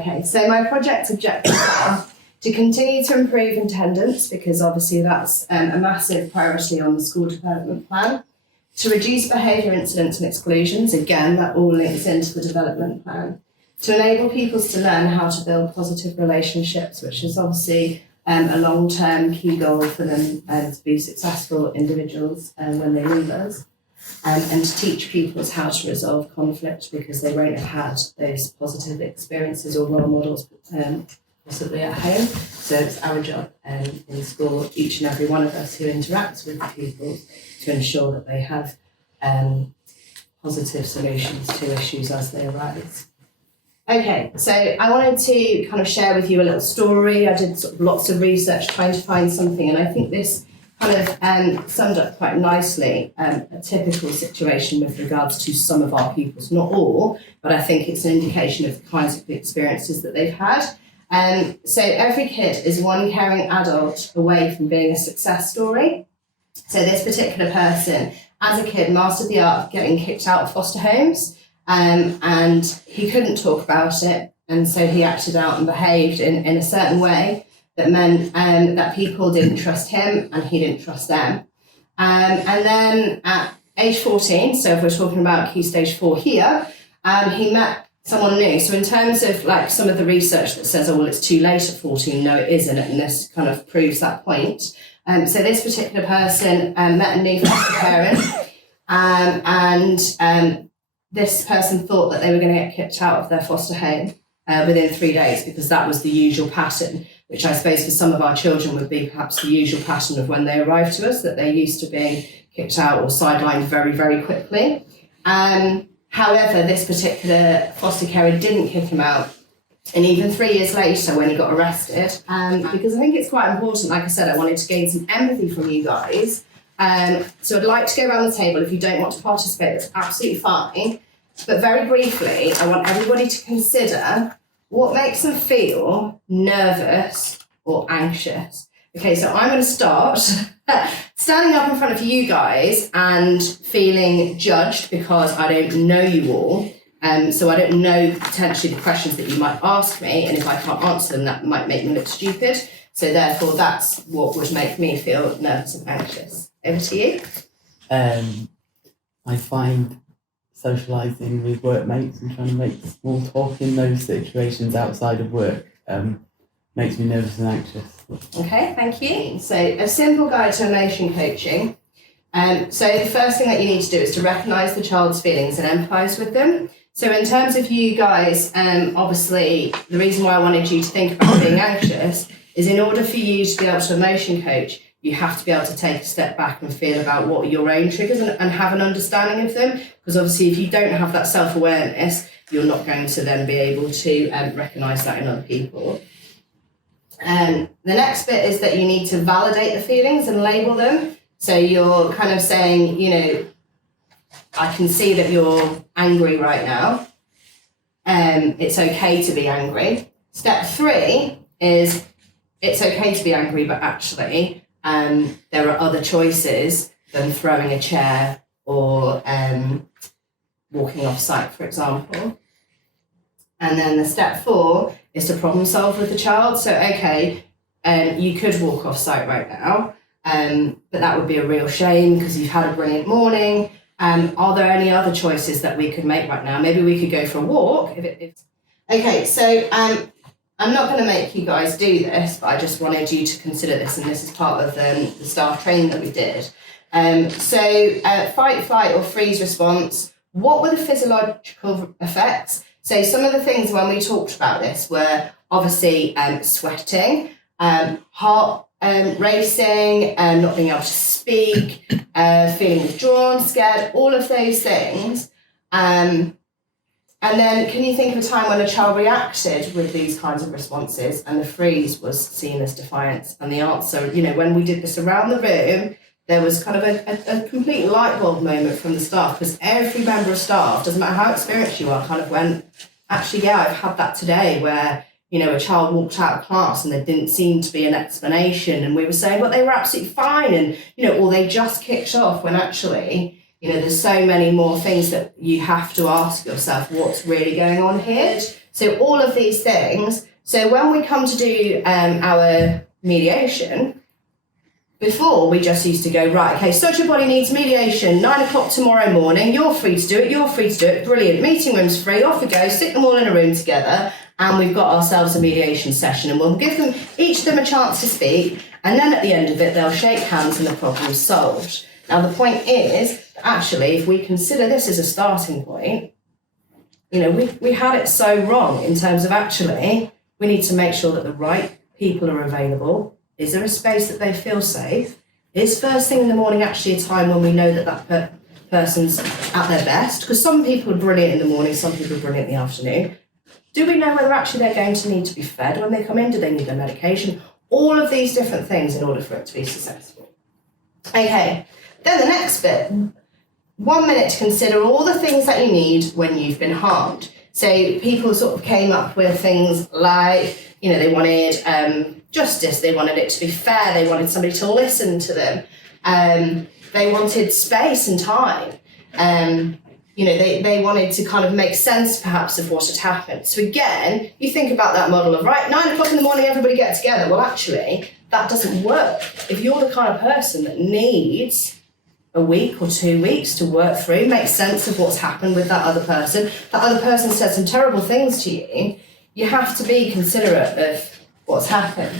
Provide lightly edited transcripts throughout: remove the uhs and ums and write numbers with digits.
Okay, so my project objectives are to continue to improve attendance, because obviously that's a massive priority on the school development plan. To reduce behaviour incidents and exclusions, again, that all links into the development plan. To enable pupils to learn how to build positive relationships, which is obviously a long-term key goal for them to be successful individuals when they leave us. And to teach pupils how to resolve conflict, because they won't have had those positive experiences or role models possibly at home. So it's our job in school, each and every one of us who interacts with the pupils, to ensure that they have positive solutions to issues as they arise. Okay, so I wanted to kind of share with you a little story. I did sort of lots of research trying to find something, and I think this kind of summed up quite nicely a typical situation with regards to some of our pupils. Not all, but I think it's an indication of the kinds of experiences that they've had. So every kid is one caring adult away from being a success story. So this particular person, as a kid, mastered the art of getting kicked out of foster homes, and he couldn't talk about it, and so he acted out and behaved in a certain way that meant that people didn't trust him and he didn't trust them. And then at age 14, so if we're talking about Key Stage 4 here, he met someone new. So in terms of like some of the research that says, oh, well, it's too late at 14, no, it isn't, and this kind of proves that point. So this particular person met a new foster parent, and this person thought that they were going to get kicked out of their foster home within 3 days, because that was the usual pattern, which I suppose for some of our children would be perhaps the usual pattern of when they arrive to us, that they're used to being kicked out or sidelined very, very quickly. However, this particular foster carer didn't kick him out. And even 3 years later, when he got arrested, because I think it's quite important, like I said, I wanted to gain some empathy from you guys. So I'd like to go around the table. If you don't want to participate, that's absolutely fine. But very briefly, I want everybody to consider what makes them feel nervous or anxious. Okay, so I'm going to start standing up in front of you guys and feeling judged because I don't know you all. So I don't know potentially the questions that you might ask me, and if I can't answer them, that might make me look stupid. So therefore, that's what would make me feel nervous and anxious. Over to you. I find socialising with workmates and trying to make small talk in those situations outside of work makes me nervous and anxious. Okay, thank you. So a simple guide to emotion coaching. So the first thing that you need to do is to recognise the child's feelings and empathise with them. So in terms of you guys, obviously the reason why I wanted you to think about being anxious is in order for you to be able to emotion coach, you have to be able to take a step back and feel about what are your own triggers and have an understanding of them. Because obviously if you don't have that self-awareness, you're not going to then be able to recognise that in other people. The next bit is that you need to validate the feelings and label them. So you're kind of saying, you know, I can see that you're angry right now. It's okay to be angry. Step 3 is it's okay to be angry, but actually there are other choices than throwing a chair or walking off site, for example. And then the step 4 is to problem solve with the child. So, okay, you could walk off site right now, but that would be a real shame because you've had a brilliant morning. Are there any other choices that we could make right now? Maybe we could go for a walk. Okay, so I'm not going to make you guys do this, but I just wanted you to consider this, and this is part of the staff training that we did. So fight, flight or freeze response, what were the physiological effects? So some of the things when we talked about this were obviously sweating, heart racing, not being able to speak, feeling withdrawn, scared, all of those things. And then can you think of a time when a child reacted with these kinds of responses and the freeze was seen as defiance? And the answer, you know, when we did this around the room, there was kind of a complete light bulb moment from the staff, because every member of staff, doesn't matter how experienced you are, kind of went, actually, yeah, I've had that today where, you know, a child walked out of class and there didn't seem to be an explanation. And we were saying, well, they were absolutely fine. And, you know, or they just kicked off, when actually, you know, there's so many more things that you have to ask yourself, what's really going on here? So all of these things. So when we come to do our mediation, before we just used to go, right, okay, such a body needs mediation, 9 o'clock tomorrow morning, you're free to do it, you're free to do it, brilliant, meeting room's free, off we go, sit them all in a room together, and we've got ourselves a mediation session, and we'll give them, each of them a chance to speak, and then at the end of it, they'll shake hands and the problem's solved. Now the point is, actually, if we consider this as a starting point, you know, we had it so wrong in terms of actually, we need to make sure that the right people are available. Is there a space that they feel safe? Is first thing in the morning actually a time when we know that that person's at their best? Because some people are brilliant in the morning, some people are brilliant in the afternoon. Do we know whether actually they're going to need to be fed when they come in? Do they need their medication? All of these different things in order for it to be successful. Okay, then the next bit. 1 minute to consider all the things that you need when you've been harmed. So people sort of came up with things like, you know, they wanted justice, they wanted it to be fair, they wanted somebody to listen to them, they wanted space and time, you know, they wanted to kind of make sense perhaps of what had happened. So again, you think about that model of, right, 9 o'clock in the morning, everybody get together. Well, actually, that doesn't work. If you're the kind of person that needs a week or 2 weeks to work through, make sense of what's happened with that other person said some terrible things to you, you have to be considerate of what's happened.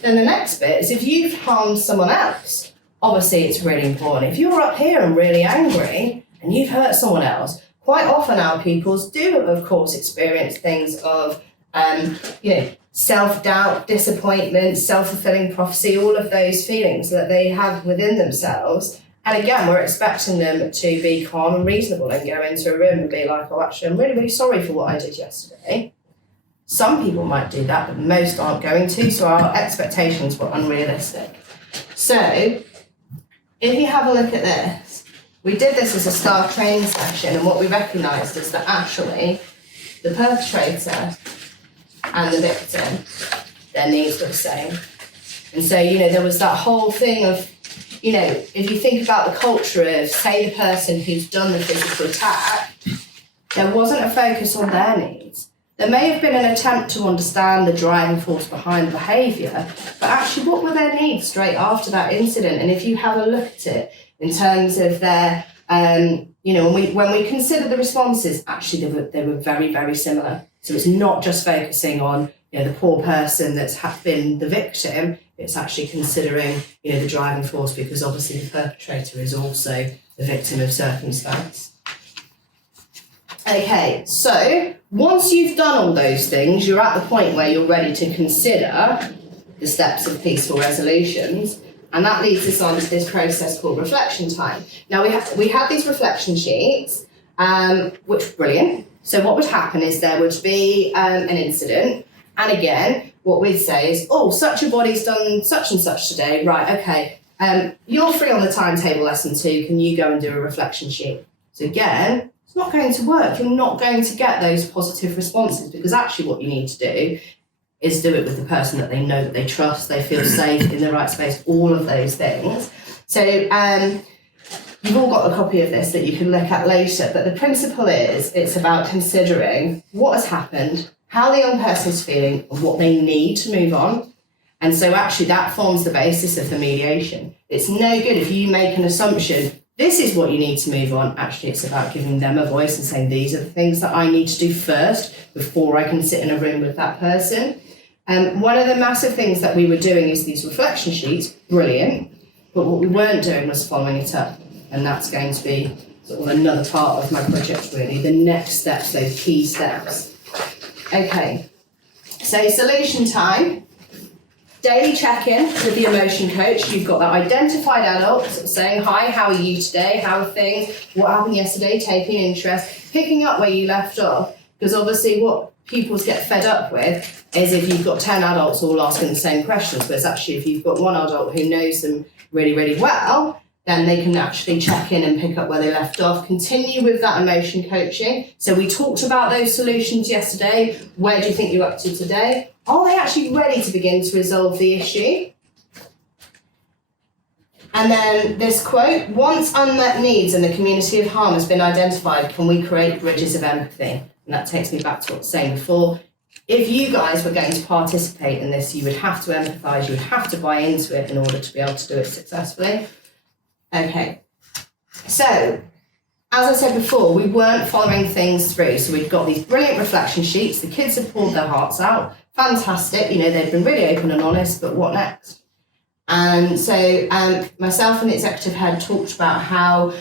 Then the next bit is if you've harmed someone else, obviously it's really important. If you're up here and really angry and you've hurt someone else, quite often our pupils do, of course, experience things of, you know, self-doubt, disappointment, self-fulfilling prophecy, all of those feelings that they have within themselves. And again, we're expecting them to be calm and reasonable and go into a room and be like, oh, actually, I'm really, really sorry for what I did yesterday. Some people might do that, but most aren't going to, so our expectations were unrealistic. So, if you have a look at this, we did this as a staff training session, and what we recognised is that actually the perpetrator and the victim, their needs were the same. And so, you know, there was that whole thing of, you know, if you think about the culture of, say, the person who's done the physical attack, there wasn't a focus on their needs. There may have been an attempt to understand the driving force behind the behaviour, but actually what were their needs straight after that incident? And if you have a look at it in terms of their, you know, when we consider the responses, actually they were very, very similar. So it's not just focusing on, you know, the poor person that's been the victim, it's actually considering, you know, the driving force, because obviously the perpetrator is also the victim of circumstance. Okay, so once you've done all those things, you're at the point where you're ready to consider the steps of peaceful resolutions, and that leads us on to this process called reflection time. Now we had these reflection sheets, which were brilliant. So what would happen is there would be an incident, and again, what we'd say is, oh, such a body's done such and such today, right, okay, you're free on the timetable lesson 2, can you go and do a reflection sheet? So again, it's not going to work. You're not going to get those positive responses, because actually what you need to do is do it with the person that they know, that they trust, they feel safe, in the right space, all of those things. So you've all got a copy of this that you can look at later, but the principle is it's about considering what has happened, how the young person's feeling, and what they need to move on. And so actually that forms the basis of the mediation. It's no good if you make an assumption, this is what you need to move on. Actually, it's about giving them a voice and saying, these are the things that I need to do first before I can sit in a room with that person. One of the massive things that we were doing is these reflection sheets, brilliant, but what we weren't doing was following it up. And that's going to be sort of another part of my project, really, the next steps, those key steps. Okay, so solution time. Daily check-in with the emotion coach. You've got that identified adult sort of saying, hi, how are you today? How are things? What happened yesterday? Taking interest, picking up where you left off. Because obviously what pupils get fed up with is if you've got 10 adults all asking the same questions, but it's actually if you've got one adult who knows them really, really well, then they can actually check in and pick up where they left off. Continue with that emotion coaching. So we talked about those solutions yesterday. Where do you think you're up to today? Are they actually ready to begin to resolve the issue? And then this quote, once unmet needs in the community of harm has been identified, can we create bridges of empathy? And that takes me back to what I was saying before. If you guys were going to participate in this, you would have to empathise, you would have to buy into it in order to be able to do it successfully. Okay, so as I said before, we weren't following things through. So we've got these brilliant reflection sheets. The kids have poured their hearts out. Fantastic. They've been really open and honest, but what next? And so myself and the executive head talked about how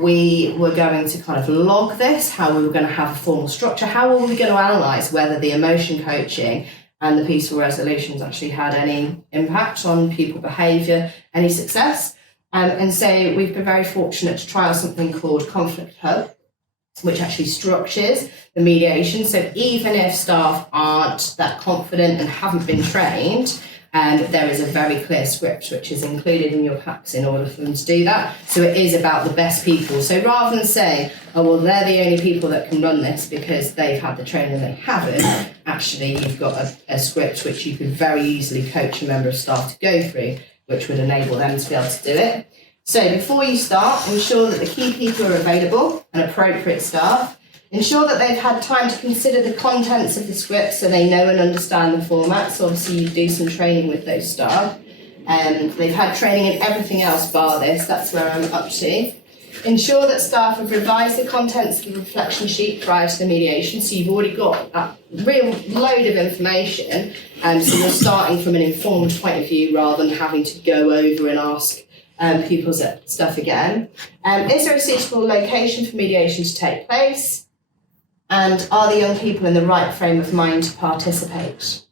we were going to kind of log this, how we were going to have a formal structure, how were we going to analyse whether the emotion coaching and the peaceful resolutions actually had any impact on pupil behaviour, any success. And so we've been very fortunate to trial something called Conflict Hub, which actually structures the mediation. So even if staff aren't that confident and haven't been trained, there is a very clear script which is included in your packs in order for them to do that. So it is about the best people. So rather than saying, oh, well, they're the only people that can run this because they've had the training, they haven't, actually you've got a script which you could very easily coach a member of staff to go through, which would enable them to be able to do it. So before you start, ensure that the key people are available and appropriate staff. Ensure that they've had time to consider the contents of the script so they know and understand the format. So obviously you do some training with those staff. They've had training in everything else bar this. That's where I'm up to. Ensure that staff have revised the contents of the reflection sheet prior to the mediation. So you've already got that real load of information. So you're starting from an informed point of view rather than having to go over and ask pupils stuff again. Is there a suitable location for mediation to take place? And are the young people in the right frame of mind to participate?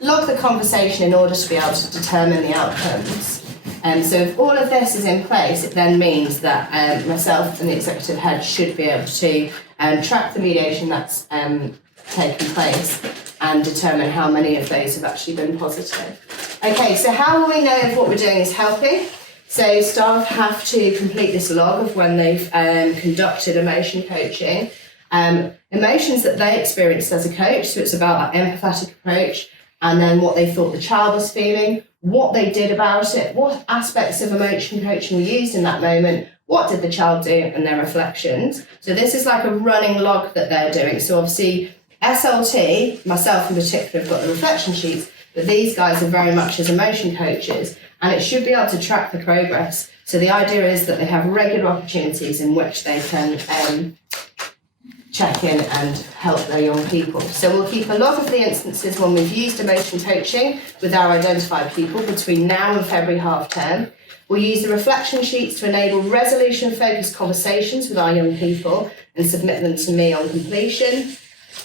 Log the conversation in order to be able to determine the outcomes. So if all of this is in place, it then means that myself and the executive head should be able to track the mediation that's taken place and determine how many of those have actually been positive. Okay, so how will we know if what we're doing is helping? So staff have to complete this log of when they've conducted emotion coaching. Emotions that they experienced as a coach, so it's about that empathetic approach, and then what they thought the child was feeling, what they did about it, what aspects of emotion coaching were used in that moment, what did the child do, and their reflections. So this is like a running log that they're doing. So obviously SLT, myself in particular, have got the reflection sheets, but these guys are very much as emotion coaches, and it should be able to track the progress. So the idea is that they have regular opportunities in which they can check in and help their young people. So we'll keep a log of the instances when we've used emotion coaching with our identified people between now and February half term. We'll use the reflection sheets to enable resolution-focused conversations with our young people and submit them to me on completion.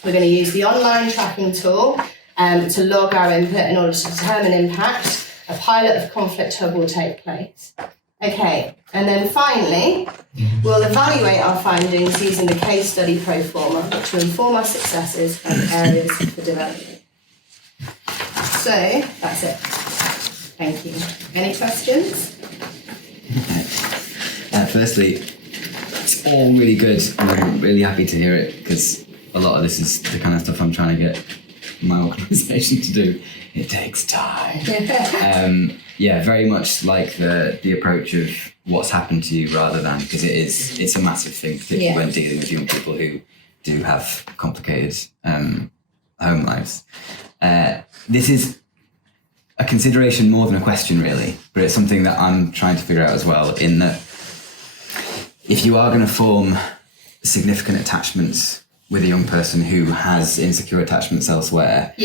We're going to use the online tracking tool to log our input in order to determine impact. A pilot of Conflict Hub will take place. Okay, and then finally, we'll evaluate our findings using the case study pro forma to inform our successes and areas for development. So, that's it. Thank you. Any questions? Firstly, it's all really good, and I'm really happy to hear it, because a lot of this is the kind of stuff I'm trying to get my organisation to do. It takes time. Yeah, very much like the approach of what's happened to you rather than, because it's a massive thing, particularly when dealing with young people who do have complicated home lives. This is a consideration more than a question, really, but it's something that I'm trying to figure out as well, in that if you are going to form significant attachments with a young person who has insecure attachments elsewhere,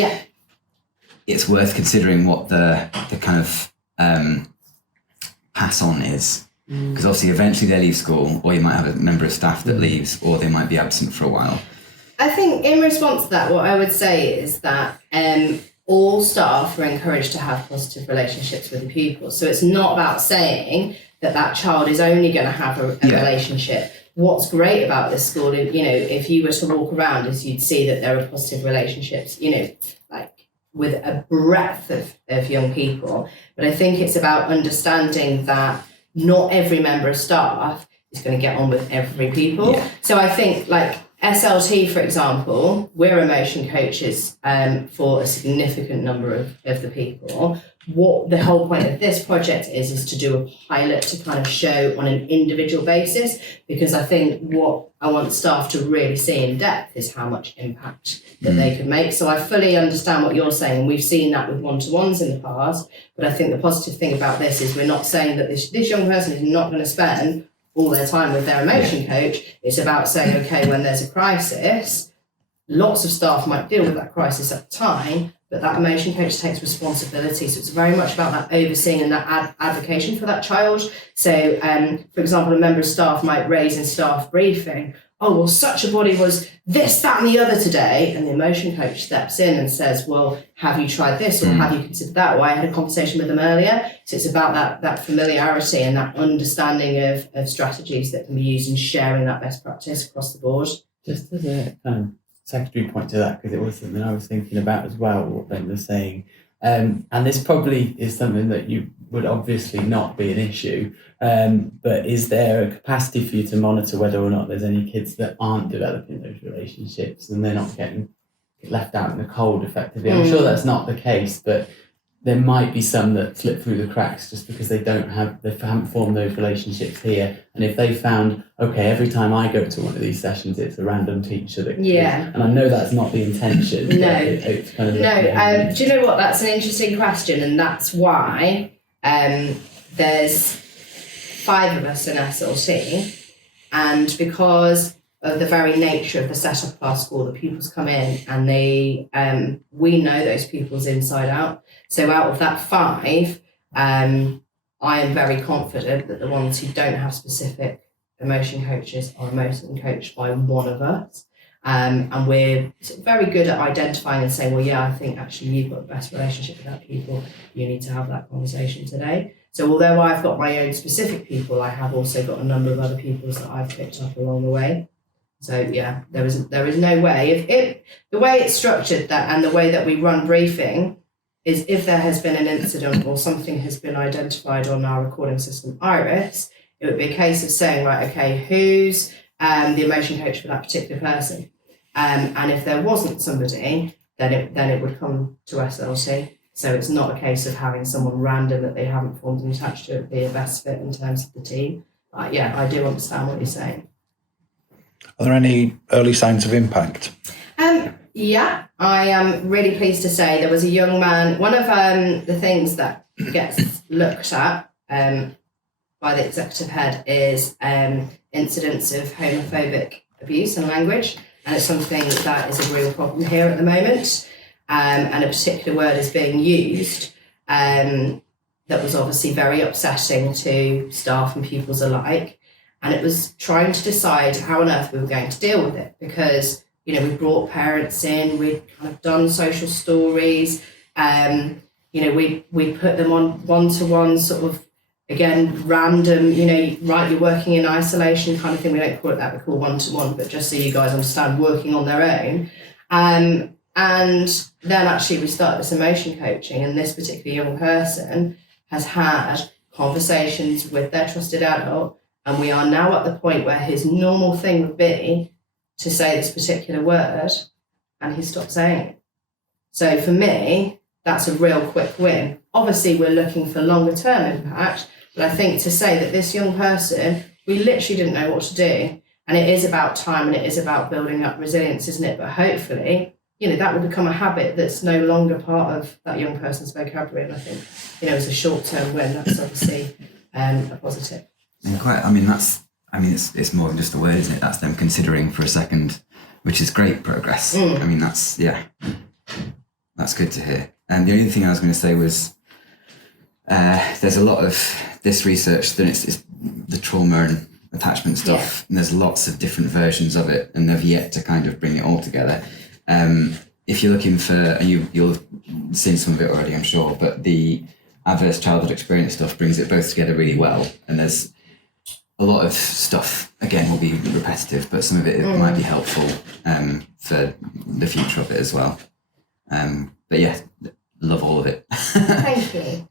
it's worth considering what the kind of pass on is. Because obviously eventually they leave school, or you might have a member of staff that leaves, or they might be absent for a while. I think in response to that, what I would say is that all staff are encouraged to have positive relationships with the pupils. So it's not about saying that child is only going to have a relationship. What's great about this school, if you were to walk around, is you'd see that there are positive relationships, like with a breadth of young people. But I think it's about understanding that not every member of staff is going to get on with every pupil. So I think SLT, for example, we're emotion coaches for a significant number of the people. What the whole point of this project is to do a pilot to kind of show on an individual basis, because I think what I want staff to really see in depth is how much impact that they can make. So I fully understand what you're saying. We've seen that with one-to-ones in the past, but I think the positive thing about this is we're not saying that this young person is not going to spend all their time with their emotion coach. It's about saying, okay, when there's a crisis, lots of staff might deal with that crisis at the time, but that emotion coach takes responsibility. So it's very much about that overseeing and that advocacy for that child. So, for example, a member of staff might raise in staff briefing, oh, well, such a body was this, that, and the other today. And the emotion coach steps in and says, well, have you tried this, or have you considered that? Or I had a conversation with them earlier. So it's about that familiarity and that understanding of strategies that can be used and sharing that best practice across the board. Just as a kind of secondary point to that, because it was something I was thinking about as well, what Ben was saying. And this probably is something that you would obviously not be an issue, but is there a capacity for you to monitor whether or not there's any kids that aren't developing those relationships and they're not getting left out in the cold effectively? I'm sure that's not the case, but there might be some that slip through the cracks just because they haven't formed those relationships here. And if they found, okay, every time I go to one of these sessions, it's a random teacher that and I know that's not the intention. No, it's kind of do you know what? That's an interesting question, and that's why there's 5 of us in SLT, and because of the very nature of the setup of our school, the pupils come in and we know those pupils inside out. So out of that 5, I am very confident that the ones who don't have specific emotion coaches are emotion coached by one of us. And we're very good at identifying and saying, well, yeah, I think actually you've got the best relationship with that pupil. You need to have that conversation today. So although I've got my own specific people, I have also got a number of other pupils that I've picked up along the way. So yeah, there is no way. The way it's structured that and the way that we run briefing is if there has been an incident or something has been identified on our recording system, Iris, it would be a case of saying, right, okay, who's the emotion coach for that particular person? And if there wasn't somebody, then it would come to SLT. So it's not a case of having someone random that they haven't formed and attached to it be a best fit in terms of the team. Yeah, I do understand what you're saying. Are there any early signs of impact? Yeah, I am really pleased to say there was a young man. One of the things that gets looked at by the executive head is incidents of homophobic abuse and language, and it's something that is a real problem here at the moment. And a particular word is being used that was obviously very upsetting to staff and pupils alike. And it was trying to decide how on earth we were going to deal with it, because, we brought parents in, we'd kind of done social stories, we put them on one-to-one sort of, again, random, right, you're working in isolation kind of thing. We don't call it that, we call one-to-one, but just so you guys understand, working on their own. And then actually we started this emotion coaching, and this particular young person has had conversations with their trusted adult. And we are now at the point where his normal thing would be to say this particular word, and he stopped saying it. So for me, that's a real quick win. Obviously, we're looking for longer term impact, but I think to say that this young person, we literally didn't know what to do. And it is about time, and it is about building up resilience, isn't it? But hopefully, that will become a habit that's no longer part of that young person's vocabulary. And I think, as a short-term win, that's obviously a positive. And it's more than just a word, isn't it? That's them considering for a second, which is great progress. That's good to hear. And the only thing I was going to say was there's a lot of this research that it's the trauma and attachment stuff, and there's lots of different versions of it, and they've yet to kind of bring it all together. If you're looking for, and you'll have seen some of it already, I'm sure, but the adverse childhood experience stuff brings it both together really well. And there's a lot of stuff, again, will be repetitive, but some of it might be helpful for the future of it as well. But yeah, love all of it. Thank you.